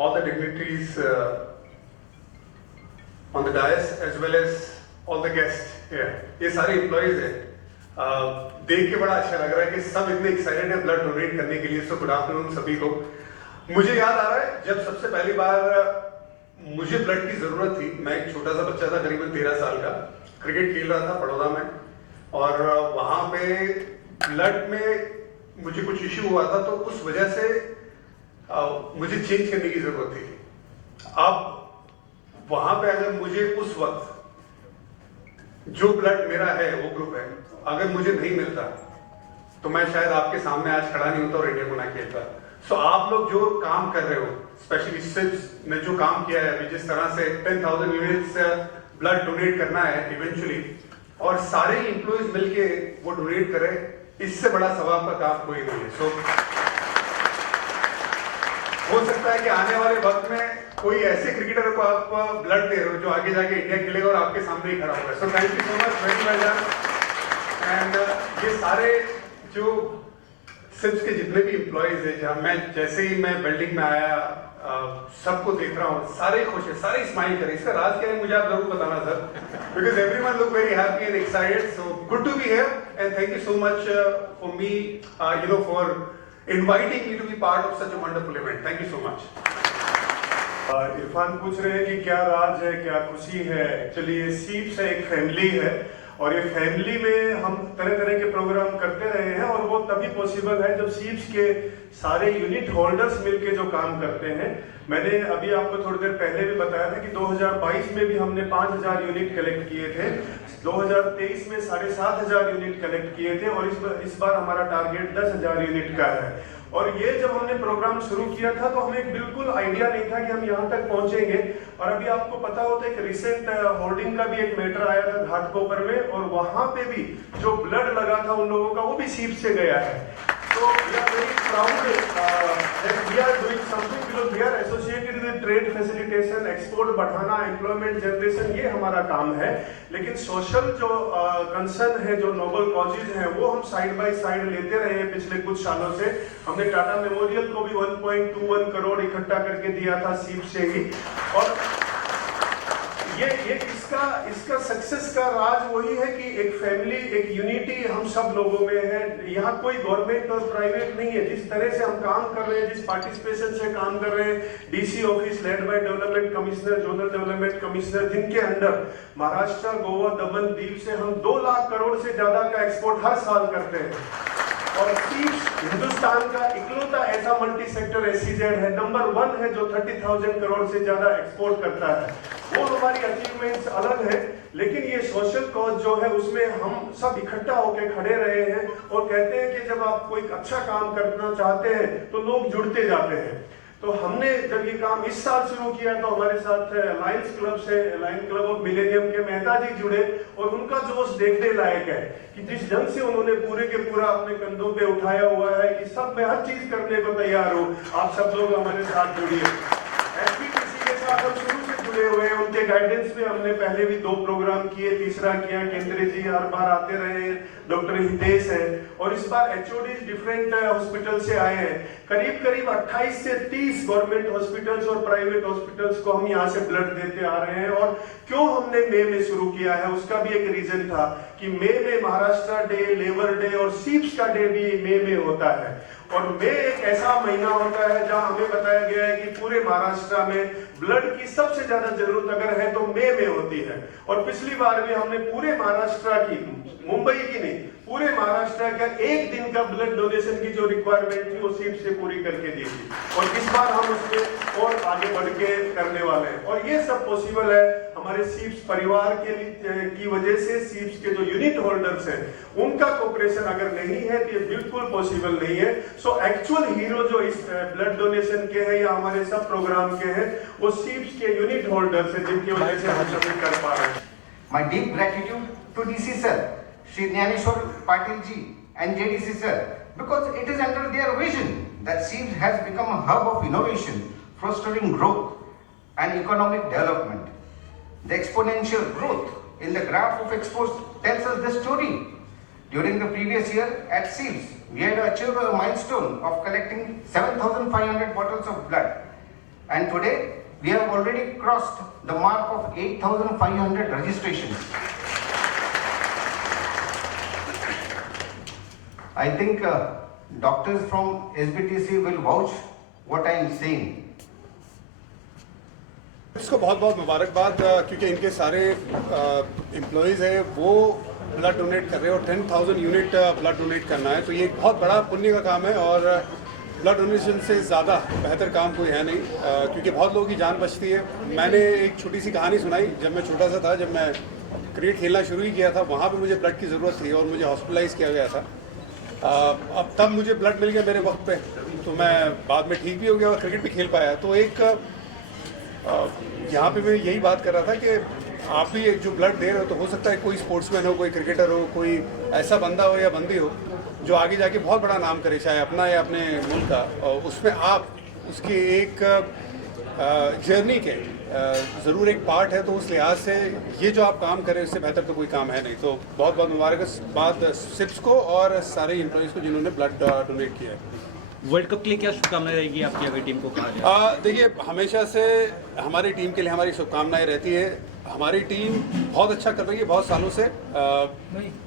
all the dignitaries on the dais as well as all the guests here. ये सारे employees हैं. देख के बड़ा अच्छा लग रहा है कि सब इतने एक्साइटेड है ब्लड डोनेट करने के लिए. सो गुड आफ्टरनून सभी को. मुझे याद आ रहा है जब सबसे पहली बार मुझे ब्लड की जरूरत थी. मैं एक छोटा सा बच्चा था, करीबन 13 साल का. क्रिकेट खेल रहा था बड़ौदा में और वहां पे ब्लड में मुझे कुछ इश्यू हुआ था, तो उस वजह से मुझे चेंज करने की जरूरत थी. अब वहां पे अगर मुझे उस वक्त जो ब्लड मेरा है वो ग्रुप है, अगर मुझे नहीं मिलता तो मैं शायद आपके सामने आज खड़ा नहीं होता और इंडिया को ना खेलता. सो आप लोग जो काम कर रहे हो, स्पेशली सिप्स ने जो काम किया है, जिस तरह से 10,000 यूनिट्स ब्लड डोनेट करना है इवेंचुअली, और सारे एम्प्लॉइज मिलके वो डोनेट करें, इससे बड़ा सवाब का काम कोई नहीं है. सो हो सकता है कि आने वाले वक्त में कोई ऐसे क्रिकेटर को आप ब्लड दे रहे हो जो आगे जाके इंडिया खेलेगा और आपके सामने ही खड़ा होगा. So thank you so much, very well done. And ये सारे जो सिप्स के जितने भी एम्प्लॉइज हैं, जहाँ मैं जैसे ही मैं बिल्डिंग में आया सबको देख रहा हूँ, सारे खुश है, सारे स्माइल करें. इसका राज क्या है मुझे आप जरूर बताना sir, because everyone look very happy and excited. So good to be here and thank you so much for me, you know, for inviting me to be part of such a wonderful event. Thank you so much. Irfan पूछ रहे हैं कि क्या राज है, क्या खुशी है. Actually ये सीप्स एक फैमिली है और ये फैमिली में हम तरह तरह के प्रोग्राम करते रहे हैं और वो तभी पॉसिबल है जब सीप्स के सारे यूनिट होल्डर्स मिलके जो काम करते हैं. मैंने अभी आपको थोड़ी देर पहले भी बताया था कि 2022 में भी हमने 5,000 यूनिट कलेक्ट किए थे, 2023 में 7,500 यूनिट कलेक्ट किए थे और इस बार हमारा टारगेट 10,000 यूनिट का है. और ये जब हमने प्रोग्राम शुरू किया था तो हमें बिल्कुल आइडिया नहीं था कि हम यहाँ तक पहुंचेंगे. और अभी आपको पता होता है कि रिसेंट होर्डिंग का भी एक मैटर आया था घाटकोपर में, और वहां पे भी जो ब्लड लगा था उन लोगों का वो भी सीप से गया है. So we are very proud that we are doing something because we are associated with trade facilitation, export बढ़ाना, employment generation, ये हमारा काम है. लेकिन सोशल जो कंसर्न है, जो नोबल कॉजेज हैं, वो हम साइड बाय साइड लेते रहे हैं पिछले कुछ सालों से. हमने टाटा मेमोरियल को भी 1.21 करोड़ इकट्ठा करके दिया था सीप से ही. और ये इसका सक्सेस का राज वही है कि एक फैमिली, एक यूनिटी हम सब लोगों में है. यहाँ कोई गवर्नमेंट और प्राइवेट नहीं है. जिस तरह से हम काम कर रहे हैं, जिस पार्टिसिपेशन से काम कर रहे हैं, DC office led by development commissioner, zonal development commissioner, जिनके अंडर महाराष्ट्र, गोवा, दमन, दीव से हम 2 लाख करोड़ से ज्यादा का एक्सपोर्ट हर साल करते हैं. और सीप्स हिंदुस्तान का इकलौता ऐसा मल्टी सेक्टर एसईजेड है, नंबर 1 है, जो 30,000 करोड़ से ज्यादा एक्सपोर्ट करता है. वो हमारी अचीवमेंट्स अलग है, लेकिन ये सोशल कॉज जो है उसमें हम सब इकट्ठा होकर खड़े रहे हैं और कहते हैं कि जब आप कोई अच्छा काम करना चाहते हैं तो लोग जुड़ते जाते हैं. तो हमने जब ये काम इस साल शुरू किया तो हमारे साथ लायंस क्लब से, लायंस क्लब ऑफ मिलेनियम के मेहता जी जुड़े और उनका जोश देखने लायक है कि जिस ढंग से उन्होंने पूरे के पूरा अपने कंधों पे उठाया हुआ है कि सब मैं हर चीज करने को तैयार हूँ. आप सब लोग हमारे साथ जुड़िए. एसपीटीसी के साथ हम शुरू से जुड़े हुए हैं. उनके गाइडेंस में हमने पहले भी 2 प्रोग्राम किए, तीसरा किया. केंद्रीय जी हर बार आते रहे, डॉक्टर हितेश है, और इस बार एचओडीज डिफरेंट हॉस्पिटल से आए हैं. करीब 28 से 30 गवर्नमेंट हॉस्पिटल्स और प्राइवेट हॉस्पिटल्स को हम यहाँ से ब्लड देते आ रहे हैं. और क्यों हमने मई में शुरू किया है उसका भी एक रीजन था कि मई में महाराष्ट्र डे, लेबर डे और सीप्स का डे भी मई में होता है. और मई एक ऐसा महीना होता है जहां हमें बताया गया है कि पूरे महाराष्ट्र में ब्लड की सबसे ज्यादा जरूरत अगर है तो मई में होती है. और पिछली बार भी हमने पूरे महाराष्ट्र की, मुंबई की नहीं, पूरे महाराष्ट्र का 1 दिन का ब्लड डोनेशन की जो रिक्वायरमेंट थी वो सीप से पूरी करके दी थी. और इस बार हम उसमें और आगे बढ़ के करने वाले हैं. और ये सब पॉसिबल है हमारे सीप्स परिवार के लिए की वजह से. सीप्स के जो यूनिट होल्डर्स हैं उनका कोऑपरेशन अगर नहीं है तो ये बिल्कुल पॉसिबल नहीं है. सो एक्चुअल हीरो जो इस ब्लड डोनेशन के हैं या हमारे सब प्रोग्राम के हैं वो सीप्स के यूनिट होल्डर्स हैं, जिनकी वजह से हम सब कर पा रहे हैं. My deep gratitude to DC sir, Shri Jnaneshwar Patil ji and JDC sir, because it is under their vision that SEEPS has become a hub of innovation, fostering growth and economic development. The exponential growth in the graph of exports tells us the story. During the previous year at SEEPS, we had achieved a milestone of collecting 7,500 bottles of blood. And today, we have already crossed the mark of 8,500 registrations. I think doctors from SBTC will vouch what I am saying. इसको बहुत बहुत मुबारकबाद क्योंकि इनके सारे employees हैं वो blood donate कर रहे हैं और 10,000 यूनिट ब्लड डोनेट करना है, तो ये एक बहुत बड़ा पुण्य का काम है और ब्लड डोनेशन से ज़्यादा बेहतर काम कोई है नहीं क्योंकि बहुत लोगों की जान बचती है। मैंने एक छोटी सी कहानी सुनाई, जब मैं छोटा सा था, जब मैं क्रिकेट खेलना शुरू ही किया था, वहाँ पे मुझे ब्लड की ज़रूरत थी और मुझे हॉस्पिटलाइज़ किया गया था। अब तब मुझे ब्लड मिल गया मेरे वक्त पे, तो मैं बाद में ठीक भी हो गया और क्रिकेट भी खेल पाया। तो एक यहाँ पे मैं यही बात कर रहा था कि आप भी एक जो ब्लड दे रहे हो, तो हो सकता है कोई स्पोर्ट्समैन हो, कोई क्रिकेटर हो, कोई ऐसा बंदा हो या बंदी हो जो आगे जाके बहुत बड़ा नाम करे, चाहे अपना या अपने मुल्क का, और उसमें आप उसकी एक जर्नी के ज़रूर एक पार्ट है। तो उस लिहाज से ये जो आप काम करें, इससे बेहतर तो कोई काम है नहीं। तो बहुत बहुत मुबारकबाद सिप्स को और सारे एम्प्लॉयज़ को जिन्होंने ब्लड डोनेट किया है। वर्ल्ड कप के लिए क्या शुभकामनाएं रहेगी आपकी अगर टीम को कहा जाए? देखिए, हमेशा से हमारी टीम के लिए हमारी शुभकामनाएं रहती है। हमारी टीम बहुत अच्छा कर रही है बहुत सालों से।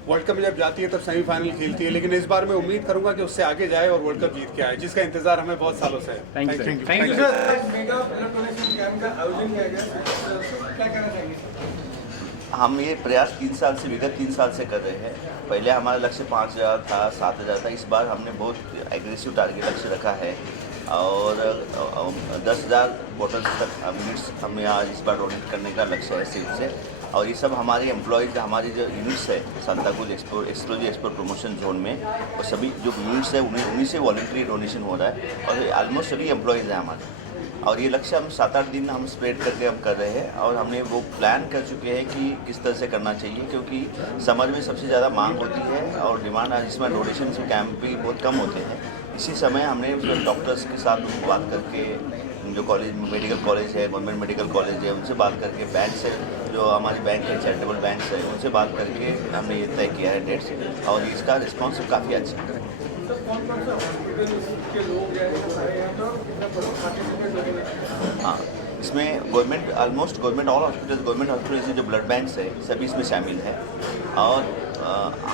वर्ल्ड कप में जब जाती है तब सेमीफाइनल खेलती है, लेकिन इस बार मैं उम्मीद करूंगा कि उससे आगे जाए और वर्ल्ड कप जीत के आए, जिसका इंतजार हमें बहुत सालों से है। Thank you thank you sir. Mega blood donation camp का आयोजन किया गया, तो क्या कहना चाहेंगे? हम ये प्रयास 3 साल से, विगत 3 साल से कर रहे हैं। पहले हमारा लक्ष्य 5,000 था, 7,000 था। इस बार हमने बहुत एग्रेसिव टारगेट लक्ष्य रखा है और 10,000 बोटल्स तक यूनिट्स हमें आज इस बार डोनेट करने का लक्ष्य है सिर्फ से। और ये सब हमारे एम्प्लॉयज़, हमारी जो यूनिट्स है Santacruz exclusive export promotion zone में, और सभी जो यूनिट्स है उन्हीं से वॉलंटरी डोनेशन हो रहा है और ऑलमोस्ट सभी एम्प्लॉयज़ हैं हमारे। और ये लक्ष्य हम 7-8 दिन हम स्प्रेड करके हम कर रहे हैं और हमने वो प्लान कर चुके हैं कि किस तरह से करना चाहिए, क्योंकि समर में सबसे ज़्यादा मांग होती है और डिमांड, इसमें डोनेशन कैंप भी बहुत कम होते हैं। इसी समय हमने डॉक्टर्स के साथ बात करके, जो कॉलेज, मेडिकल कॉलेज है, गवर्नमेंट मेडिकल कॉलेज है, उनसे बात करके, बैंक से, जो हमारी बैंक है, चैरिटेबल बैंक है, उनसे बात करके हमने ये तय किया है डेट्स, और इसका रिस्पॉन्स काफ़ी अच्छा है। सर, कौन-कौन से हॉस्पिटल के लोग हैं यहाँ पर कितना पार्टिसिपेट करेंगे? हाँ, इसमें government, almost government, all hospital, government hospital से जो ब्लड बैंक्स है सभी इसमें शामिल हैं और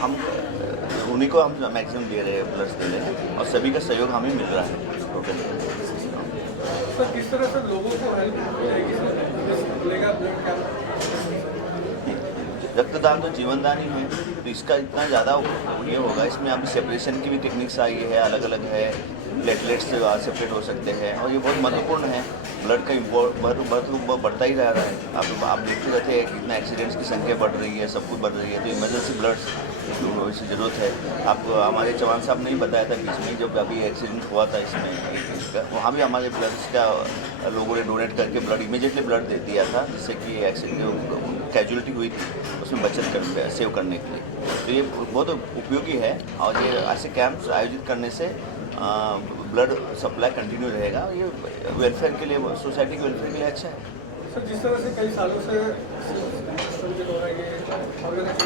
हम उन्हीं को हम मैक्सिमम दे रहे हैं, ब्लड्स दे रहे हैं और सभी का सहयोग हमें मिल रहा है टोटली। सर, किस तरह से लोगों को हेल्प मिलेगी सर, मिलेगा ब्लड कैंप? रक्तदान तो जीवनदान ही है, तो इसका इतना ज़्यादा ये होगा। इसमें अभी सेपरेशन की भी टेक्निक्स आई है, अलग अलग है, प्लेटलेट्स से सेपरेट हो सकते हैं और ये बहुत महत्वपूर्ण है। ब्लड का महत्व बढ़ता ही रह रहा है। आप देखते रहते हैं कितना एक्सीडेंट्स की संख्या बढ़ रही है, सब कुछ बढ़ रही है, तो इमरजेंसी ब्लड की ज़रूरत है। आपको हमारे चौहान साहब ने ही बताया था बीच में, जब अभी एक्सीडेंट हुआ था इसमें, वहाँ भी हमारे ब्लड्स का लोगों ने डोनेट करके ब्लड इमीडिएटली ब्लड दे दिया था, जिससे कि एक्सीडेंट कैजुअलिटी हुई थी उसमें बचत कर सेव करने के लिए। तो ये बहुत उपयोगी है और ये ऐसे कैंप्स आयोजित करने से ब्लड सप्लाई कंटिन्यू रहेगा। ये वेलफेयर के लिए, सोसाइटी के वेलफेयर के लिए अच्छा है। सर, जिस तरह से कई सालों से के द्वारा ये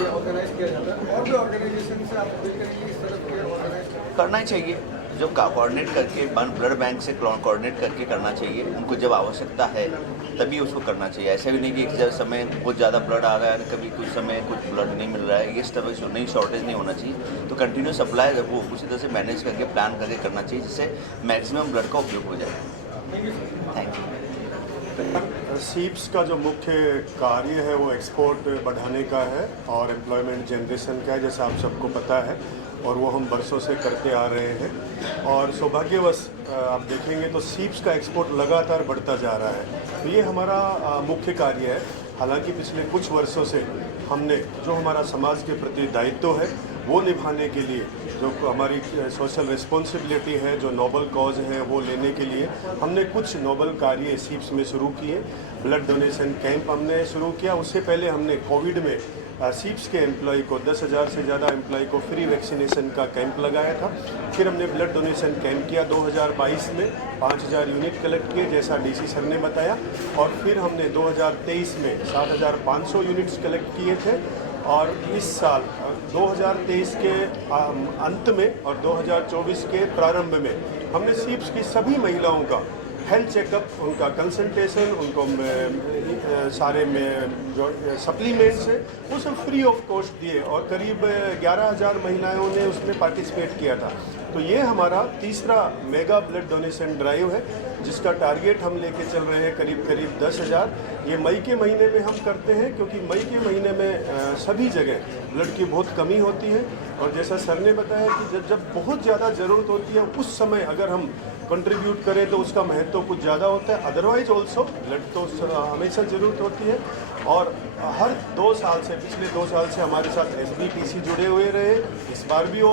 ऑर्गेनाइज किया जाता है, और भी ऑर्गेनाइजेशन से आप अपील करेंगे इस तरह के ऑर्गेनाइज करना ही चाहिए, जो कोऑर्डिनेट करके ब्लड बैंक से कोऑर्डिनेट करके करना चाहिए। उनको जब आवश्यकता है तभी उसको करना चाहिए। ऐसा भी नहीं कि एक समय बहुत ज़्यादा ब्लड आ रहा है, कभी कुछ समय कुछ ब्लड नहीं मिल रहा है, ये सब नहीं, शॉर्टेज नहीं होना चाहिए। तो कंटिन्यू सप्लाई वो उसी तरह से मैनेज करके, प्लान करके करना चाहिए, जिससे मैक्सिमम ब्लड का उपयोग हो जाए। Thank you. सीप्स का जो मुख्य कार्य है वो एक्सपोर्ट बढ़ाने का है और एम्प्लॉयमेंट जनरेशन का है, जैसा आप सबको पता है, और वो हम बरसों से करते आ रहे हैं। और सौभाग्यवश आप देखेंगे तो सीप्स का एक्सपोर्ट लगातार बढ़ता जा रहा है। तो ये हमारा मुख्य कार्य है। हालांकि पिछले कुछ वर्षों से हमने जो हमारा समाज के प्रति दायित्व है वो निभाने के लिए, जो हमारी सोशल रिस्पॉन्सिबिलिटी है, जो नोबल कॉज है, वो लेने के लिए हमने कुछ नोबल कार्य सीप्स में शुरू किए। ब्लड डोनेशन कैंप हमने शुरू किया। उससे पहले हमने कोविड में सीप्स के एम्प्लॉय को, 10,000 से ज़्यादा एम्प्लॉय को फ्री वैक्सीनेशन का कैंप लगाया था। फिर हमने ब्लड डोनेशन कैंप किया 2022 में, 5,000 यूनिट कलेक्ट किए, जैसा डीसी सर ने बताया। और फिर हमने 2023 में 7,500 यूनिट्स कलेक्ट किए थे। और इस साल 2023 के अंत में और 2024 के प्रारंभ में हमने सीप्स की सभी महिलाओं का हेल्थ चेकअप, उनका कंसल्टेशन, उनको सारे में जो सप्लीमेंट्स है वो सब फ्री ऑफ कॉस्ट दिए और करीब 11,000 महिलाओं ने उसमें पार्टिसिपेट किया था। तो ये हमारा तीसरा मेगा ब्लड डोनेशन ड्राइव है जिसका टारगेट हम लेके चल रहे हैं करीब 10,000। ये मई के महीने में हम करते हैं क्योंकि मई के महीने में सभी जगह ब्लड की बहुत कमी होती है और जैसा सर ने बताया कि जब बहुत ज़्यादा ज़रूरत होती है उस समय अगर हम कंट्रीब्यूट करें तो उसका महत्व कुछ ज़्यादा होता है। अदरवाइज ऑल्सो ब्लड तो हमेशा ज़रूरत होती है और हर 2 साल से, पिछले 2 साल से हमारे साथ SBTC जुड़े हुए रहे। इस बार भी वो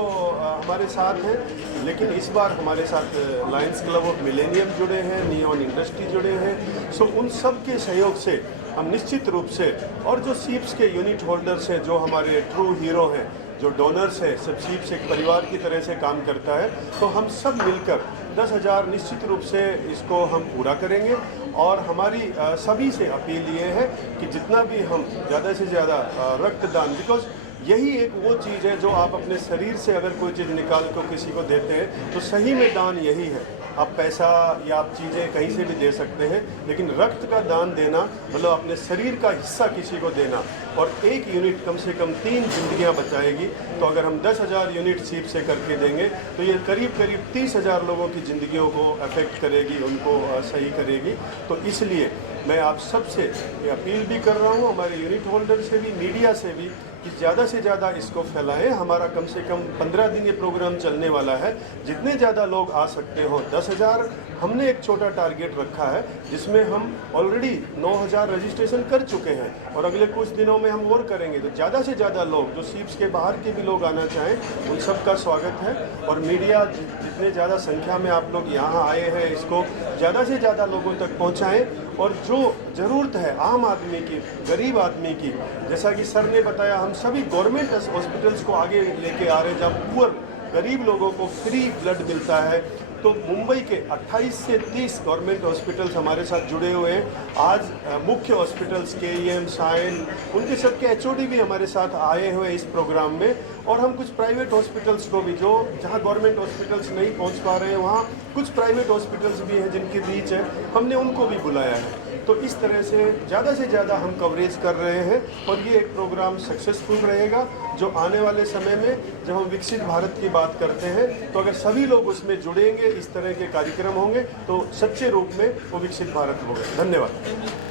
हमारे साथ हैं, लेकिन इस बार हमारे साथ लायंस क्लब ऑफ मिलेनियम जुड़े हैं, नियॉन इंडस्ट्री जुड़े हैं। सो उन सब के सहयोग से हम निश्चित रूप से, और जो सीप्स के यूनिट होल्डर्स हैं जो हमारे ट्रू हीरो हैं, जो डोनर्स है, सब सीप्स एक परिवार की तरह से काम करता है, तो हम सब मिलकर 10,000 निश्चित रूप से इसको हम पूरा करेंगे। और हमारी सभी से अपील ये है कि जितना भी हम ज़्यादा से ज़्यादा रक्तदान, बिकॉज यही एक वो चीज़ है जो आप अपने शरीर से अगर कोई चीज़ निकाल कर किसी को देते हैं तो सही में दान यही है। आप पैसा या आप चीज़ें कहीं से भी दे सकते हैं, लेकिन रक्त का दान देना मतलब अपने शरीर का हिस्सा किसी को देना, और एक यूनिट कम से कम 3 जिंदगियां बचाएगी। तो अगर हम 10,000 यूनिट सीप से करके देंगे तो ये करीब 30,000 लोगों की ज़िंदगियों को अफेक्ट करेगी, उनको सही करेगी। तो इसलिए मैं आप सबसे ये अपील भी कर रहा हूँ, हमारे यूनिट होल्डर से भी, मीडिया से भी, कि ज़्यादा से ज़्यादा इसको फैलाएं। हमारा कम से कम 15 दिन ये प्रोग्राम चलने वाला है। जितने ज़्यादा लोग आ सकते हो, 10,000 हमने एक छोटा टारगेट रखा है जिसमें हम ऑलरेडी 9,000 रजिस्ट्रेशन कर चुके हैं और अगले कुछ दिनों में हम और करेंगे। तो ज़्यादा से ज़्यादा लोग जो सीप्स के बाहर के भी लोग आना चाहें उन सब का स्वागत है। और मीडिया जितने ज़्यादा संख्या में आप लोग यहाँ आए हैं, इसको ज़्यादा से ज़्यादा लोगों तक पहुँचाएँ। और जो ज़रूरत है आम आदमी की, गरीब आदमी की, जैसा कि सर ने बताया, हम सभी गवर्नमेंट हॉस्पिटल्स को आगे लेके आ रहे हैं जहाँ पुअर गरीब लोगों को फ्री ब्लड मिलता है। तो मुंबई के 28 से 30 गवर्नमेंट हॉस्पिटल्स हमारे साथ जुड़े हुए हैं। आज मुख्य हॉस्पिटल्स KEM, साइन, उनके सबके HOD भी हमारे साथ आए हुए इस प्रोग्राम में। और हम कुछ प्राइवेट हॉस्पिटल्स को भी, जो जहां गवर्नमेंट हॉस्पिटल्स नहीं पहुंच पा रहे हैं वहां कुछ प्राइवेट हॉस्पिटल्स भी हैं जिनकी रीच है, हमने उनको भी बुलाया है। तो इस तरह से ज़्यादा हम कवरेज कर रहे हैं और ये एक प्रोग्राम सक्सेसफुल रहेगा जो आने वाले समय में जब हम विकसित भारत की बात करते हैं तो अगर सभी लोग उसमें जुड़ेंगे, इस तरह के कार्यक्रम होंगे तो सच्चे रूप में वो विकसित भारत होगा। धन्यवाद।